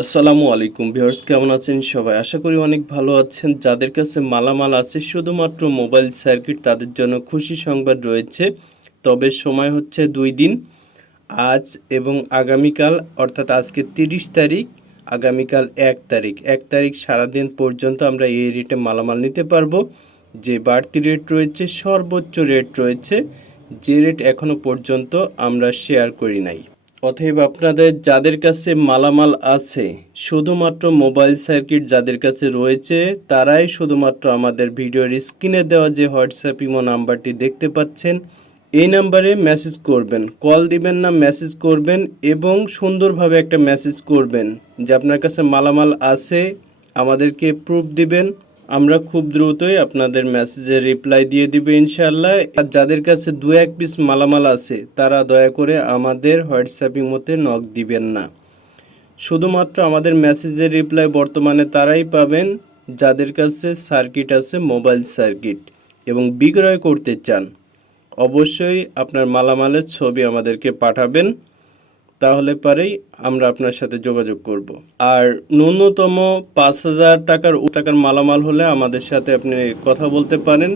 আসসালামু আলাইকুম ভিউয়ার্স, কেমন আছেন সবাই? আশা করি অনেক ভালো আছেন। যাদের কাছে মালামাল আছে শুধুমাত্র মোবাইল সার্কিট, তাদের জন্য খুশি সংবাদ রয়েছে। তবে সময় হচ্ছে 2 দিন, আজ এবং আগামীকাল, অর্থাৎ আজকে 30 তারিখ, আগামীকাল 1 তারিখ। 1 তারিখ সারাদিন পর্যন্ত আমরা এই রেটে মালামাল নিতে পারবো। যে বাড়তি রেট রয়েছে, সর্বোচ্চ রেট রয়েছে, যে রেট এখনো পর্যন্ত আমরা শেয়ার করি নাই। অতএব আপনাদের যাদের কাছে মালামাল আছে, শুধুমাত্র মোবাইল সার্কিট যাদের কাছে রয়েছে, তারাই শুধুমাত্র আমাদের ভিডিওর স্ক্রিনে দেওয়া যে হোয়াটসঅ্যাপ ইমো নাম্বারটি দেখতে পাচ্ছেন, এই নাম্বারে মেসেজ করবেন। কল দিবেন না, মেসেজ করবেন এবং সুন্দরভাবে একটা মেসেজ করবেন যে আপনার কাছে মালামাল আছে, আমাদেরকে প্রুফ দিবেন। আমরা খুব দ্রুতই আপনাদের মেসেজে রিপ্লাই দিয়ে দিব ইনশাআল্লাহ। আর যাদের কাছে 2-1 পিস মালামাল আছে, তারা দয়া করে আমাদের হোয়াটসঅ্যাপ ইমোতে নক দিবেন না। শুধুমাত্র আমাদের মেসেজের রিপ্লাই বর্তমানে তারাই পাবেন যাদের কাছে সার্কিট আছে, মোবাইল সার্কিট, এবং বিক্রয় করতে চান। অবশ্যই আপনার মালামালের ছবি আমাদেরকে পাঠাবেন, তাহলে পরেই আমরা আপনার সাথে যোগাযোগ করব। আর ন্যূনতম 5,000 টাকার মালামাল হলে আমাদের সাথে আপনি কথা বলতে পারেন।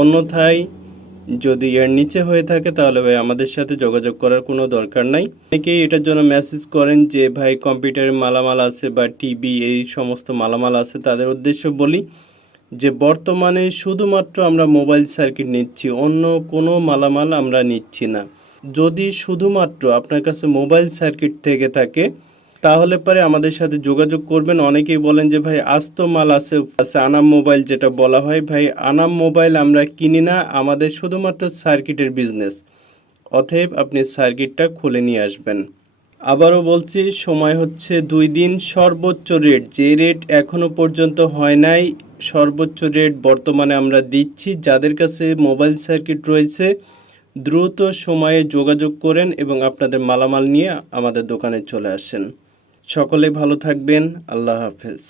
অন্যথায় যদি এর নিচে হয়ে থাকে তাহলে ভাই আমাদের সাথে যোগাযোগ করার কোনো দরকার নাই। অনেকেই এটার জন্য মেসেজ করেন যে ভাই কম্পিউটারের মালামাল আছে বা টিভি, এই সমস্ত মালামাল আছে। তাদের উদ্দেশ্য বলি যে বর্তমানে শুধুমাত্র আমরা মোবাইল সার্কিট নিচ্ছি, অন্য কোনো মালামাল আমরা নিচ্ছি না। যদি শুধুমাত্র আপনার কাছে মোবাইল সার্কিট থেকে থাকে তাহলে পরে আমাদের সাথে যোগাযোগ করবেন। অনেকেই বলেন যে ভাই আস্ত মাল আছে, আনাম মোবাইল যেটা বলা হয়, ভাই আনাম মোবাইল আমরা কিনি না, আমাদের শুধুমাত্র সার্কিটের বিজনেস। অতএব আপনি সার্কিটটা খুলে নিয়ে আসবেন। আবারও বলছি, সময় হচ্ছে 2 দিন। সর্বোচ্চ রেট, যে রেট এখনো পর্যন্ত হয় নাই, সর্বোচ্চ রেট বর্তমানে আমরা দিচ্ছি। যাদের কাছে মোবাইল সার্কিট রয়েছে দ্রুত সময়ে যোগাযোগ করেন এবং আপনাদের মালামাল নিয়ে আমাদের দোকানে চলে আসেন। সকলে ভালো থাকবেন। আল্লাহ হাফেজ।